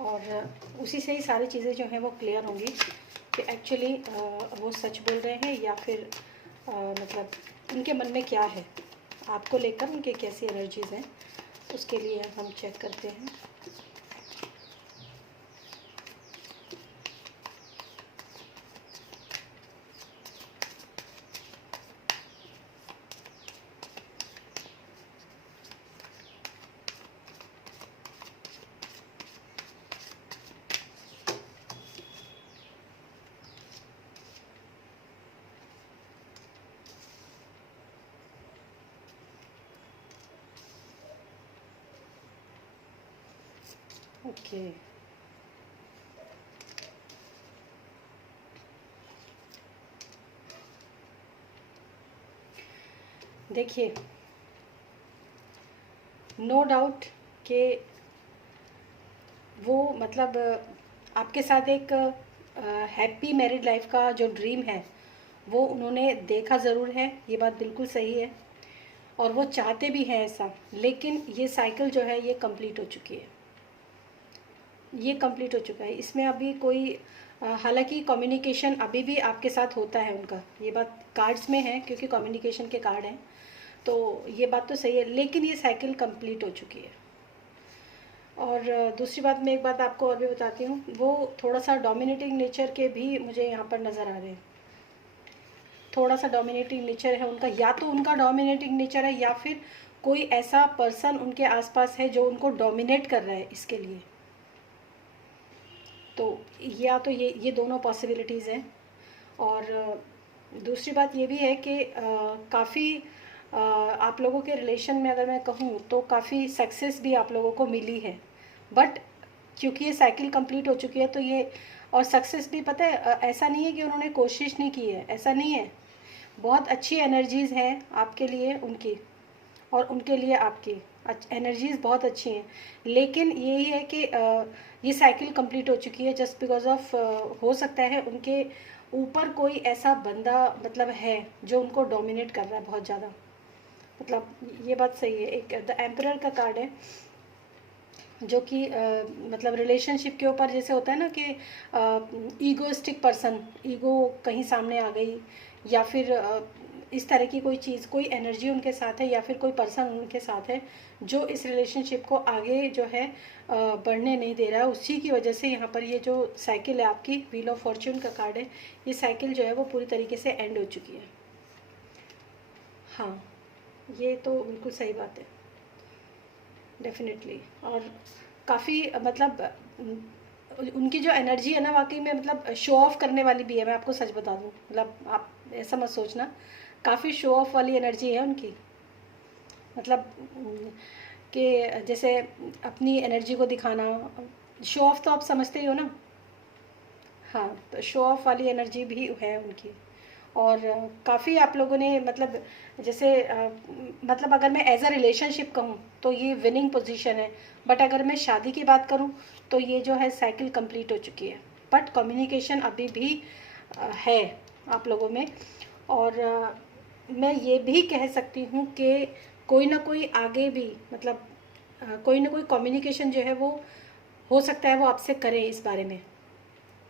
और उसी से ही सारी चीज़ें जो हैं वो क्लियर होंगी कि एक्चुअली वो सच बोल रहे हैं या फिर मतलब उनके मन में क्या है, आपको लेकर उनके कैसी एनर्जीज़ हैं, उसके लिए हम चेक करते हैं। ओके, देखिए, नो डाउट कि वो मतलब आपके साथ एक हैप्पी मैरिड लाइफ का जो ड्रीम है वो उन्होंने देखा ज़रूर है, ये बात बिल्कुल सही है, और वो चाहते भी हैं ऐसा। लेकिन ये साइकिल जो है ये कंप्लीट हो चुकी है, ये कंप्लीट हो चुका है। इसमें अभी कोई हालांकि कम्युनिकेशन अभी भी आपके साथ होता है उनका, ये बात कार्ड्स में है क्योंकि कम्युनिकेशन के कार्ड हैं, तो ये बात तो सही है, लेकिन ये साइकिल कंप्लीट हो चुकी है। और दूसरी बात, मैं एक बात आपको और भी बताती हूँ, वो थोड़ा सा डोमिनेटिंग नेचर के भी मुझे यहाँ पर नज़र आ रहे हैं। थोड़ा सा डोमिनेटिंग नेचर है उनका, या तो उनका डोमिनेटिंग नेचर है या फिर कोई ऐसा पर्सन उनके आसपास है जो उनको डोमिनेट कर रहा है इसके लिए। तो या तो ये दोनों पॉसिबिलिटीज़ हैं। और दूसरी बात ये भी है कि काफ़ी आप लोगों के रिलेशन में अगर मैं कहूँ तो काफ़ी सक्सेस भी आप लोगों को मिली है, बट क्योंकि ये साइकिल कंप्लीट हो चुकी है तो ये, और सक्सेस भी पता है ऐसा नहीं है कि उन्होंने कोशिश नहीं की है, ऐसा नहीं है। बहुत अच्छी एनर्जीज़ हैं आपके लिए उनकी, और उनके लिए आपकी एनर्जीज़ बहुत अच्छी हैं, लेकिन यही है कि ये साइकिल कंप्लीट हो चुकी है जस्ट बिकॉज ऑफ हो सकता है उनके ऊपर कोई ऐसा बंदा मतलब है जो उनको डोमिनेट कर रहा है बहुत ज़्यादा। मतलब ये बात सही है, एक द एम्परर का कार्ड है जो कि मतलब रिलेशनशिप के ऊपर जैसे होता है ना कि ईगोइस्टिक पर्सन, ईगो कहीं सामने आ गई, या फिर इस तरह की कोई चीज़, कोई एनर्जी उनके साथ है, या फिर कोई पर्सन उनके साथ है जो इस रिलेशनशिप को आगे जो है बढ़ने नहीं दे रहा है। उसी की वजह से यहाँ पर ये जो साइकिल है आपकी, व्हील ऑफ फॉर्च्यून का कार्ड है, ये साइकिल जो है वो पूरी तरीके से एंड हो चुकी है। हाँ, ये तो बिल्कुल सही बात है, डेफिनेटली। और काफ़ी मतलब उनकी जो एनर्जी है ना वाकई में मतलब शो ऑफ करने वाली भी है, मैं आपको सच बता दूँ, मतलब आप ऐसा मत सोचना, काफ़ी शो ऑफ वाली एनर्जी है उनकी। मतलब कि जैसे अपनी एनर्जी को दिखाना, शो ऑफ तो आप समझते ही हो ना। हाँ, तो शो ऑफ वाली एनर्जी भी है उनकी। और काफ़ी आप लोगों ने मतलब जैसे मतलब अगर मैं एज अ रिलेशनशिप कहूँ तो ये विनिंग पोजीशन है, बट अगर मैं शादी की बात करूँ तो ये जो है साइकिल कंप्लीट हो चुकी है, बट कम्युनिकेशन अभी भी है आप लोगों में। और मैं ये भी कह सकती हूँ कि कोई ना कोई आगे भी मतलब कोई ना कोई कम्युनिकेशन जो है वो हो सकता है वो आपसे करे इस बारे में,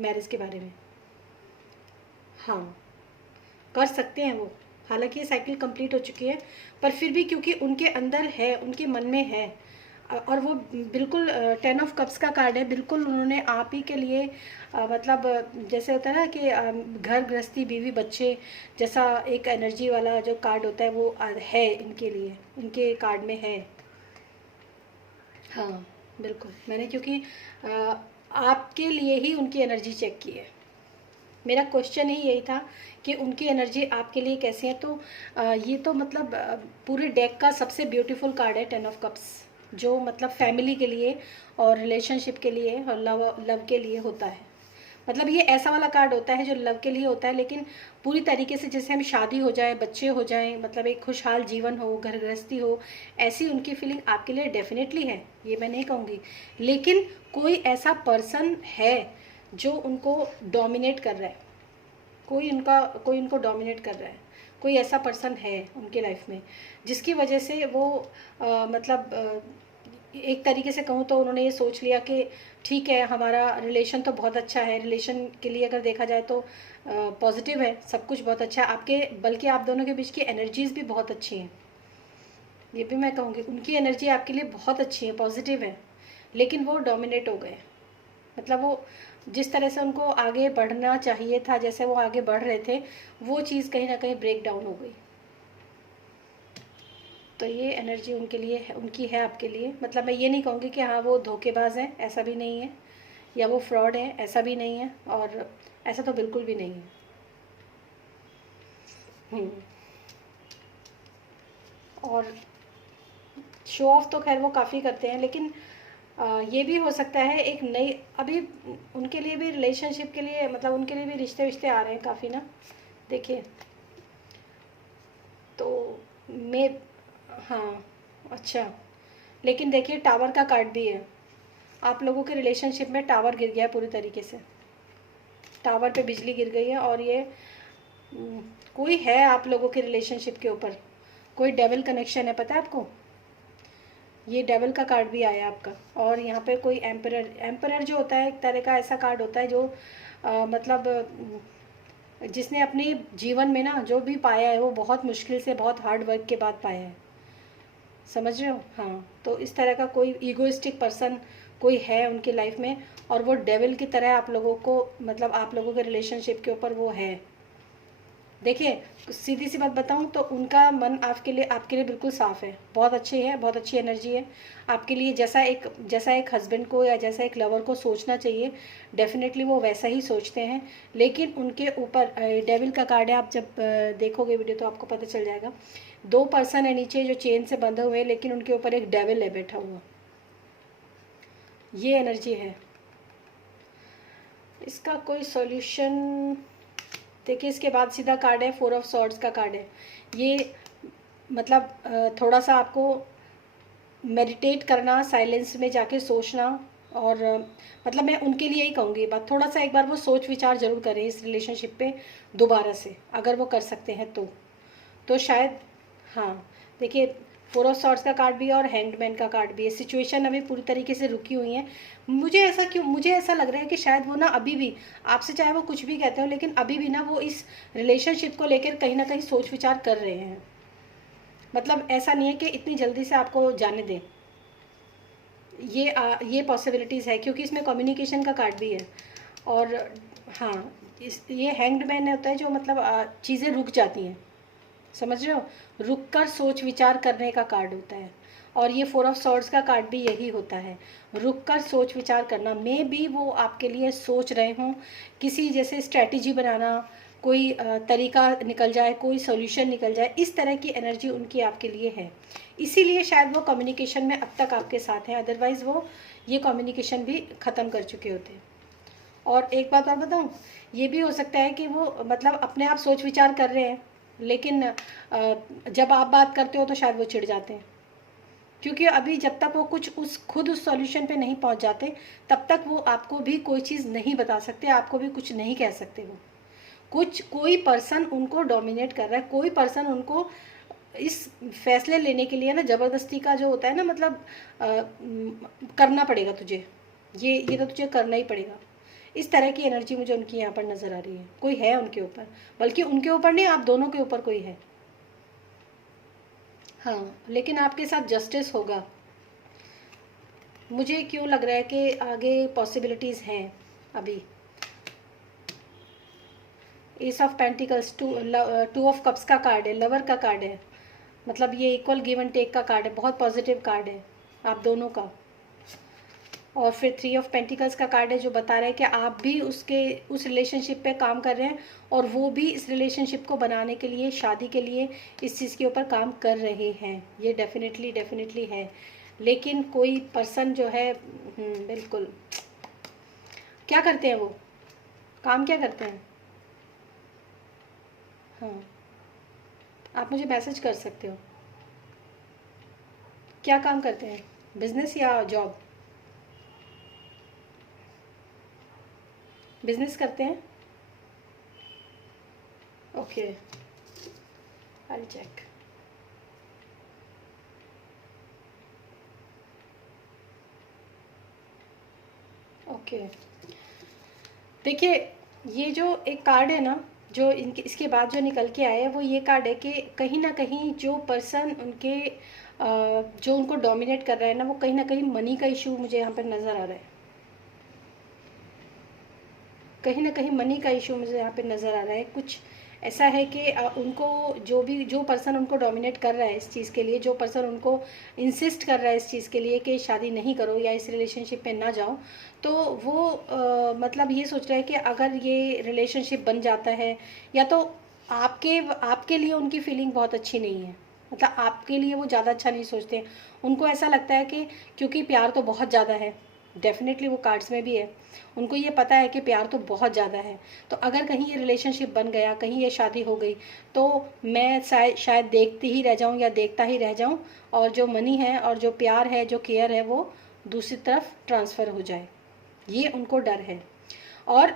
मैरिज के बारे में। हाँ, कर सकते हैं वो, हालांकि ये साइकिल कंप्लीट हो चुकी है, पर फिर भी क्योंकि उनके अंदर है, उनके मन में है, और वो बिल्कुल 10 ऑफ कप्स का कार्ड है, बिल्कुल उन्होंने आप ही के लिए मतलब जैसे होता है ना कि घर गृहस्थी बीवी बच्चे जैसा एक एनर्जी वाला जो कार्ड होता है वो है इनके लिए, इनके कार्ड में है। हाँ, बिल्कुल, मैंने क्योंकि आपके लिए ही उनकी एनर्जी चेक की है। मेरा क्वेश्चन ही यही था कि उनकी एनर्जी आपके लिए कैसी है। तो ये तो मतलब पूरे डेक का सबसे ब्यूटीफुल कार्ड है 10 ऑफ कप्स, जो मतलब फैमिली के लिए और रिलेशनशिप के लिए और लव लव के लिए होता है। मतलब ये ऐसा वाला कार्ड होता है जो लव के लिए होता है, लेकिन पूरी तरीके से जैसे हम शादी हो जाए, बच्चे हो जाएं, मतलब एक खुशहाल जीवन हो, घर गृहस्थी हो, ऐसी उनकी फीलिंग आपके लिए डेफिनेटली है, ये मैं नहीं कहूँगी। लेकिन कोई ऐसा पर्सन है जो उनको डोमिनेट कर रहा है, कोई उनको डोमिनेट कर रहा है, कोई ऐसा पर्सन है उनके लाइफ में जिसकी वजह से वो मतलब एक तरीके से कहूँ तो उन्होंने ये सोच लिया कि ठीक है, हमारा रिलेशन तो बहुत अच्छा है, रिलेशन के लिए अगर देखा जाए तो पॉजिटिव है, सब कुछ बहुत अच्छा है आपके, बल्कि आप दोनों के बीच की एनर्जीज़ भी बहुत अच्छी हैं। ये भी मैं कहूँगी, उनकी एनर्जी आपके लिए बहुत अच्छी है, पॉजिटिव है, लेकिन वो डोमिनेट हो गए। मतलब वो जिस तरह से उनको आगे बढ़ना चाहिए था, जैसे वो आगे बढ़ रहे थे, वो चीज़ कहीं ना कहीं ब्रेक डाउन हो गई। तो ये एनर्जी उनके लिए है, उनकी है आपके लिए। मतलब मैं ये नहीं कहूँगी कि हाँ वो धोखेबाज हैं, ऐसा भी नहीं है, या वो फ्रॉड है, ऐसा भी नहीं है, और ऐसा तो बिल्कुल भी नहीं है। हम्म। और शो ऑफ तो खैर वो काफ़ी करते हैं, लेकिन ये भी हो सकता है एक नई, अभी उनके लिए भी रिलेशनशिप के लिए, मतलब उनके लिए भी रिश्ते विश्ते आ रहे हैं काफ़ी ना, देखिए। तो मैं, हाँ, अच्छा, लेकिन देखिए टावर का कार्ड भी है, आप लोगों के रिलेशनशिप में टावर गिर गया है पूरी तरीके से, टावर पे बिजली गिर गई है। और ये हम्म, कोई है आप लोगों के रिलेशनशिप के ऊपर, कोई डेविल कनेक्शन है, पता है आपको? ये डेविल का कार्ड भी आया आपका। और यहाँ पे कोई एम्परर, एम्परर जो होता है एक तरह का ऐसा कार्ड होता है जो मतलब जिसने अपने जीवन में ना जो भी पाया है वो बहुत मुश्किल से, बहुत हार्ड वर्क के बाद पाया है, समझ रहे हो? हाँ, तो इस तरह का कोई ईगोइस्टिक पर्सन कोई है उनकी लाइफ में, और वो डेविल की तरह आप लोगों को, मतलब आप लोगों के रिलेशनशिप के ऊपर वो है। देखिए, सीधी सी बात बताऊं तो उनका मन आपके लिए बिल्कुल साफ़ है, बहुत अच्छी है, बहुत अच्छी एनर्जी है आपके लिए। जैसा एक हस्बैंड को या जैसा एक लवर को सोचना चाहिए, डेफिनेटली वो वैसा ही सोचते हैं। लेकिन उनके ऊपर डेविल का कार्ड है, आप जब देखोगे वीडियो तो आपको पता चल जाएगा। दो पर्सन है नीचे जो चेन से बंधे हुए हैं, लेकिन उनके ऊपर एक डेविल है बैठा हुआ, ये एनर्जी है। इसका कोई सॉल्यूशन, देखिए इसके बाद सीधा कार्ड है, 4 ऑफ सॉर्ड्स का कार्ड है। ये मतलब थोड़ा सा आपको मेडिटेट करना, साइलेंस में जाके सोचना, और मतलब मैं उनके लिए ही कहूँगी बात, थोड़ा सा एक बार वो सोच विचार ज़रूर करें इस रिलेशनशिप पे दोबारा से, अगर वो कर सकते हैं तो शायद। हाँ, देखिए 4 ऑफ सॉर्ड्स का कार्ड भी है और हैंग्ड का कार्ड भी है। सिचुएशन अभी पूरी तरीके से रुकी हुई है। मुझे ऐसा लग रहा है कि शायद वो ना अभी भी आपसे, चाहे वो कुछ भी कहते हो, लेकिन अभी भी ना वो इस रिलेशनशिप को लेकर कहीं ना कहीं सोच विचार कर रहे हैं। मतलब ऐसा नहीं है कि इतनी जल्दी से आपको जाने दें, ये पॉसिबिलिटीज़ है, क्योंकि इसमें कम्युनिकेशन का कार्ड भी है। और हाँ, ये हैंग्ड मैन होता है जो मतलब चीज़ें रुक जाती हैं, समझ रहे हो? रुक कर सोच विचार करने का कार्ड होता है। और ये 4 ऑफ सॉर्ड्स का कार्ड भी यही होता है, रुक कर सोच विचार करना। मे बी वो आपके लिए सोच रहे हों, किसी जैसे स्ट्रैटेजी बनाना, कोई तरीका निकल जाए, कोई सोल्यूशन निकल जाए, इस तरह की एनर्जी उनकी आपके लिए है। इसीलिए शायद वो कम्युनिकेशन में अब तक आपके साथ हैं, अदरवाइज़ वो ये कम्युनिकेशन भी ख़त्म कर चुके होते। और एक बात और बताऊं, ये भी हो सकता है कि वो मतलब अपने आप सोच विचार कर रहे हैं, लेकिन जब आप बात करते हो तो शायद वो चिढ़ जाते हैं, क्योंकि अभी जब तक वो कुछ उस सॉल्यूशन पे नहीं पहुंच जाते, तब तक वो आपको भी कोई चीज़ नहीं बता सकते, आपको भी कुछ नहीं कह सकते। वो कोई पर्सन उनको डोमिनेट कर रहा है, कोई पर्सन उनको इस फैसले लेने के लिए ना ज़बरदस्ती का जो होता है ना, मतलब करना पड़ेगा तुझे, ये तो तुझे करना ही पड़ेगा। इस तरह की एनर्जी मुझे उनकी यहाँ पर नज़र आ रही है, कोई है उनके ऊपर, बल्कि उनके ऊपर नहीं, आप दोनों के ऊपर कोई है। हाँ, लेकिन आपके साथ जस्टिस होगा। मुझे क्यों लग रहा है कि आगे पॉसिबिलिटीज़ हैं अभी। S of pentacles, two of cups का कार्ड है, लवर का कार्ड है, मतलब ये इक्वल गिव एंड टेक का कार्ड है, बहुत पॉजिटिव कार्ड है आप दोनों का। और फिर 3 ऑफ पेंटिकल्स का कार्ड है जो बता रहा है कि आप भी उस रिलेशनशिप पे काम कर रहे हैं, और वो भी इस रिलेशनशिप को बनाने के लिए, शादी के लिए इस चीज़ के ऊपर काम कर रहे हैं। ये डेफिनेटली है। लेकिन कोई पर्सन जो है, बिल्कुल, क्या करते हैं वो, काम क्या करते हैं? हाँ, आप मुझे मैसेज कर सकते हो। क्या काम करते हैं, बिजनेस या जॉब? बिजनेस करते हैं, ओके, आई चेक। ओके, देखिए ये जो एक कार्ड है ना, जो इनके इसके बाद जो निकल के आया है वो ये कार्ड है कि कहीं ना कहीं जो पर्सन उनके जो उनको डोमिनेट कर रहा है ना, वो कहीं ना कहीं मनी का इशू मुझे यहाँ पर नज़र आ रहा है। कहीं ना कहीं मनी का इशू मुझे यहाँ पे नज़र आ रहा है। कुछ ऐसा है कि उनको जो पर्सन उनको डोमिनेट कर रहा है इस चीज़ के लिए, जो पर्सन उनको इंसिस्ट कर रहा है इस चीज़ के लिए कि शादी नहीं करो या इस रिलेशनशिप में ना जाओ, तो वो मतलब ये सोच रहा है कि अगर ये रिलेशनशिप बन जाता है, या तो आपके लिए उनकी फीलिंग बहुत अच्छी नहीं है, मतलब आपके लिए वो ज़्यादा अच्छा नहीं सोचते। उनको ऐसा लगता है कि क्योंकि प्यार तो बहुत ज़्यादा है, डेफिनेटली वो कार्ड्स में भी है, उनको ये पता है कि प्यार तो बहुत ज़्यादा है, तो अगर कहीं ये रिलेशनशिप बन गया, कहीं ये शादी हो गई, तो मैं शायद देखती ही रह जाऊं या देखता ही रह जाऊं, और जो मनी है और जो प्यार है, जो केयर है, वो दूसरी तरफ ट्रांसफ़र हो जाए। ये उनको डर है। और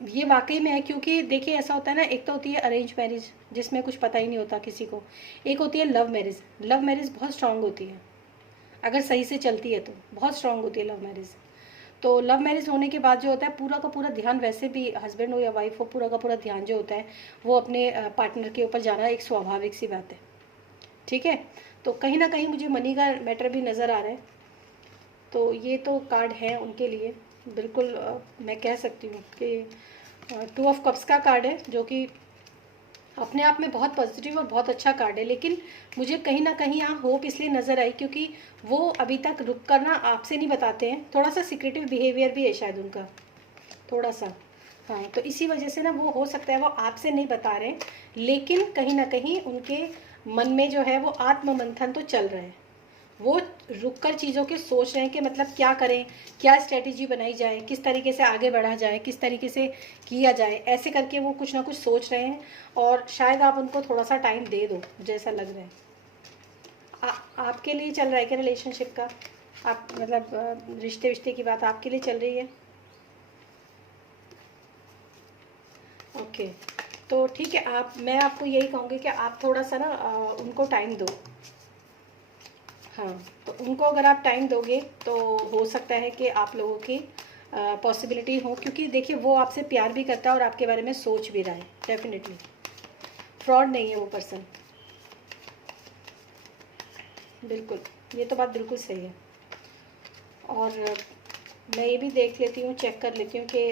ये वाकई में है, क्योंकि देखिए ऐसा होता है ना, एक तो होती है अरेंज मैरिज जिसमें कुछ पता ही नहीं होता किसी को, एक होती है लव मैरिज। लव मैरिज बहुत स्ट्रांग होती है, अगर सही से चलती है तो बहुत स्ट्रांग होती है लव मैरिज। तो लव मैरिज होने के बाद जो होता है, पूरा का पूरा ध्यान, वैसे भी हस्बैंड हो या वाइफ हो, पूरा का पूरा ध्यान जो होता है वो अपने पार्टनर के ऊपर जाना एक स्वाभाविक सी बात है, ठीक है। तो कहीं ना कहीं मुझे मनी का मैटर भी नज़र आ रहा है। तो ये तो कार्ड है उनके लिए, बिल्कुल मैं कह सकती हूँ कि 2 ऑफ कप्स का कार्ड है, जो कि अपने आप में बहुत पॉजिटिव और बहुत अच्छा कार्ड है। लेकिन मुझे कहीं ना कहीं यहाँ होप इसलिए नज़र आई क्योंकि वो अभी तक रुक कर ना आपसे नहीं बताते हैं, थोड़ा सा सीक्रेटिव बिहेवियर भी है शायद उनका, थोड़ा सा। हाँ, तो इसी वजह से ना वो हो सकता है वो आपसे नहीं बता रहे, लेकिन कहीं ना कहीं उनके मन में जो है वो आत्ममंथन तो चल रहा है। वो रुक कर चीज़ों के सोच रहे हैं कि मतलब क्या करें, क्या स्ट्रेटेजी बनाई जाए, किस तरीके से आगे बढ़ा जाए, किस तरीके से किया जाए, ऐसे करके वो कुछ ना कुछ सोच रहे हैं। और शायद आप उनको थोड़ा सा टाइम दे दो, जैसा लग रहा है। आपके लिए चल रहा है क्या रिलेशनशिप का, आप मतलब रिश्ते की बात आपके लिए चल रही है? ओके, तो ठीक है, मैं आपको यही कहूँगी कि आप थोड़ा सा ना उनको टाइम दो। हाँ, तो उनको अगर आप टाइम दोगे तो हो सकता है कि आप लोगों की पॉसिबिलिटी हो, क्योंकि देखिए वो आपसे प्यार भी करता है और आपके बारे में सोच भी रहा है। डेफिनेटली फ्रॉड नहीं है वो पर्सन, बिल्कुल, ये तो बात बिल्कुल सही है। और मैं ये भी देख लेती हूँ, चेक कर लेती हूँ कि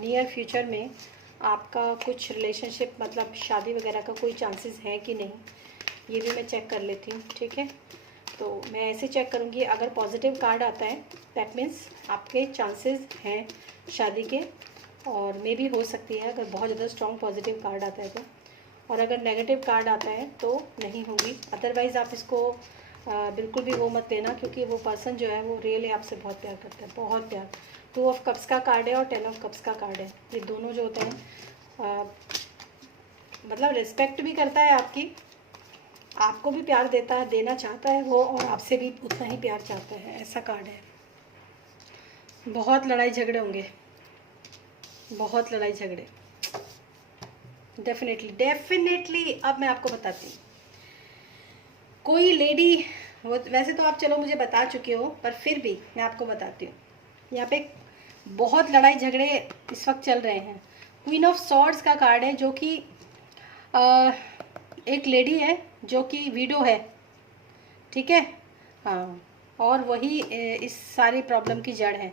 नियर फ्यूचर में आपका कुछ रिलेशनशिप, मतलब शादी वगैरह का कोई चांसेस है कि नहीं, ये भी मैं चेक कर लेती हूँ, ठीक है। तो मैं ऐसे चेक करूँगी, अगर पॉजिटिव कार्ड आता है दैट मीन्स आपके चांसेस हैं शादी के, और मे भी हो सकती है अगर बहुत ज़्यादा स्ट्रॉन्ग पॉजिटिव कार्ड आता है तो। और अगर नेगेटिव कार्ड आता है तो नहीं होगी। अदरवाइज़ आप इसको बिल्कुल भी वो मत लेना, क्योंकि वो पर्सन जो है वो रियली आपसे बहुत प्यार करता है, बहुत प्यार। 2 ऑफ कप्स का कार्ड है और 10 ऑफ कप्स का कार्ड है, ये दोनों जो होते हैं मतलब रिस्पेक्ट भी करता है आपकी, आपको भी प्यार देता है, देना चाहता है वो, और आपसे भी उतना ही प्यार चाहता है, ऐसा कार्ड है। बहुत लड़ाई झगड़े होंगे, बहुत लड़ाई झगड़े, डेफिनेटली। अब मैं आपको बताती हूँ, कोई लेडी, वो वैसे तो आप चलो मुझे बता चुके हो, पर फिर भी मैं आपको बताती हूँ। यहाँ पे बहुत लड़ाई झगड़े इस वक्त चल रहे हैं। क्वीन ऑफ सॉर्ड्स का कार्ड है, जो कि एक लेडी है जो कि विडो है, ठीक है। हाँ, और वही इस सारी प्रॉब्लम की जड़ है,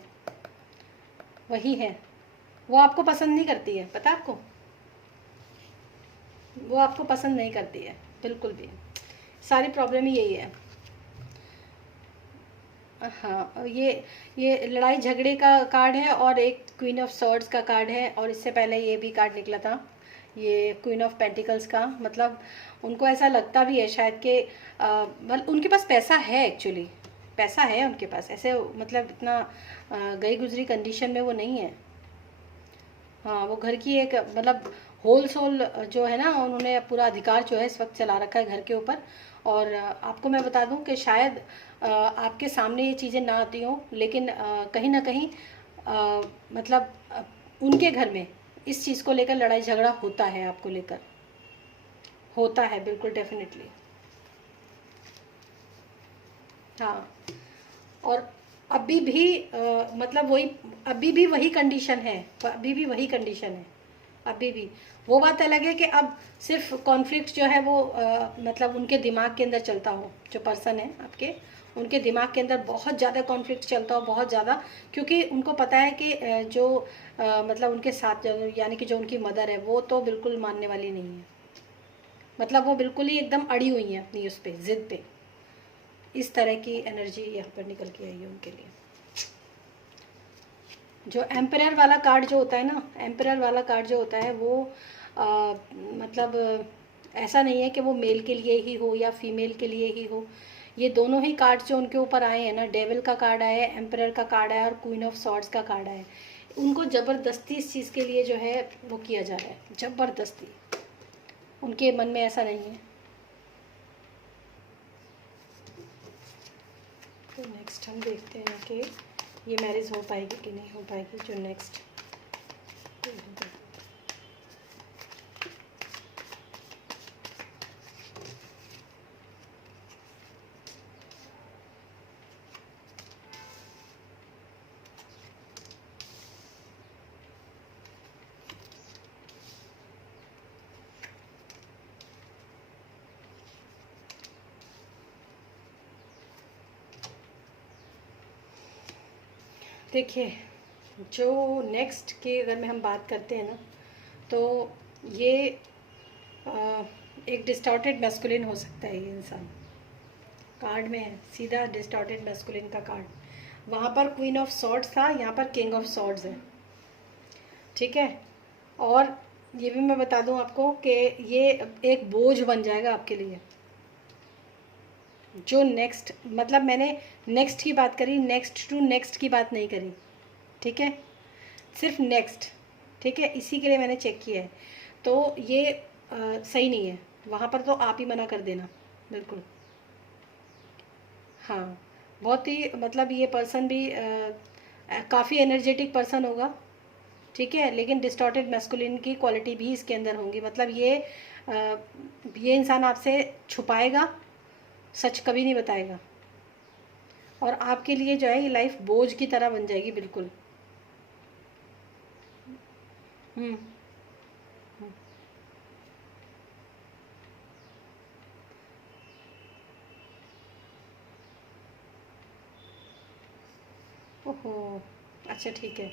वही है। वो आपको पसंद नहीं करती है, पता आपको, वो आपको पसंद नहीं करती है बिल्कुल भी, सारी प्रॉब्लम ही यही है। हाँ, ये लड़ाई झगड़े का कार्ड है, और एक क्वीन ऑफ सॉर्ड्स का कार्ड है, और इससे पहले ये भी कार्ड निकला था, ये क्वीन ऑफ पेंटिकल्स का। मतलब उनको ऐसा लगता भी है शायद कि मतलब उनके पास पैसा है, एक्चुअली पैसा है उनके पास, ऐसे मतलब इतना गई गुजरी कंडीशन में वो नहीं है। हाँ, वो घर की एक मतलब होल सोल जो है ना, उन्होंने पूरा अधिकार जो है इस वक्त चला रखा है घर के ऊपर। और आपको मैं बता दूं कि शायद आपके सामने ये चीज़ें ना आती हों, लेकिन कहीं ना कहीं मतलब उनके घर में इस चीज़ को लेकर लड़ाई झगड़ा होता है, आपको लेकर होता है, बिल्कुल डेफिनेटली। हाँ, और अभी भी मतलब वही, अभी भी वही कंडीशन है, अभी भी वही कंडीशन है, अभी भी। वो बात अलग है कि अब सिर्फ कॉन्फ्लिक्ट जो है वो मतलब उनके दिमाग के अंदर चलता हो, जो पर्सन है आपके, उनके दिमाग के अंदर बहुत ज़्यादा कॉन्फ्लिक्ट चलता हो, बहुत ज़्यादा, क्योंकि उनको पता है कि जो मतलब उनके साथ यानी कि जो उनकी मदर है वो तो बिल्कुल मानने वाली नहीं है, मतलब वो बिल्कुल ही एकदम अड़ी हुई हैं अपनी उस पर, ज़िद पे। इस तरह की एनर्जी यहाँ पर निकल के आई है उनके लिए। जो एम्परर वाला कार्ड जो होता है ना, एम्परर वाला कार्ड जो होता है वो मतलब ऐसा नहीं है कि वो मेल के लिए ही हो या फीमेल के लिए ही हो। ये दोनों ही कार्ड जो उनके ऊपर आए हैं ना, डेविल का कार्ड आया है, एम्परर का कार्ड आया है और क्वीन ऑफ सॉर्ड्स का कार्ड आया है, उनको ज़बरदस्ती इस चीज़ के लिए जो है वो किया जा रहा है, ज़बरदस्ती। उनके मन में ऐसा नहीं है। तो नेक्स्ट हम देखते हैं कि ये मैरिज हो पाएगी कि नहीं हो पाएगी, जो नेक्स्ट। देखिए, जो नेक्स्ट की अगर मैं हम बात करते हैं ना, तो ये एक डिस्टॉर्टेड मैस्कुलिन हो सकता है ये इंसान। कार्ड में है सीधा डिस्टॉर्टेड मैस्कुलिन का कार्ड, वहाँ पर क्वीन ऑफ सॉर्ड्स था, यहाँ पर किंग ऑफ सॉर्ड्स है, ठीक है। और ये भी मैं बता दूँ आपको कि ये एक बोझ बन जाएगा आपके लिए। जो नेक्स्ट, मतलब मैंने नेक्स्ट की बात करी, नेक्स्ट टू नेक्स्ट की बात नहीं करी, ठीक है, सिर्फ नेक्स्ट, ठीक है, इसी के लिए मैंने चेक किया है। तो ये सही नहीं है, वहाँ पर तो आप ही मना कर देना, बिल्कुल। हाँ, बहुत ही मतलब ये पर्सन भी काफ़ी एनर्जेटिक पर्सन होगा, ठीक है, लेकिन डिस्टॉर्टेड मैस्कुलिन की क्वालिटी भी इसके अंदर होंगी, मतलब ये इंसान आपसे छुपाएगा, सच कभी नहीं बताएगा, और आपके लिए जो है ये लाइफ बोझ की तरह बन जाएगी, बिल्कुल। हम्म। ओहो, अच्छा ठीक है।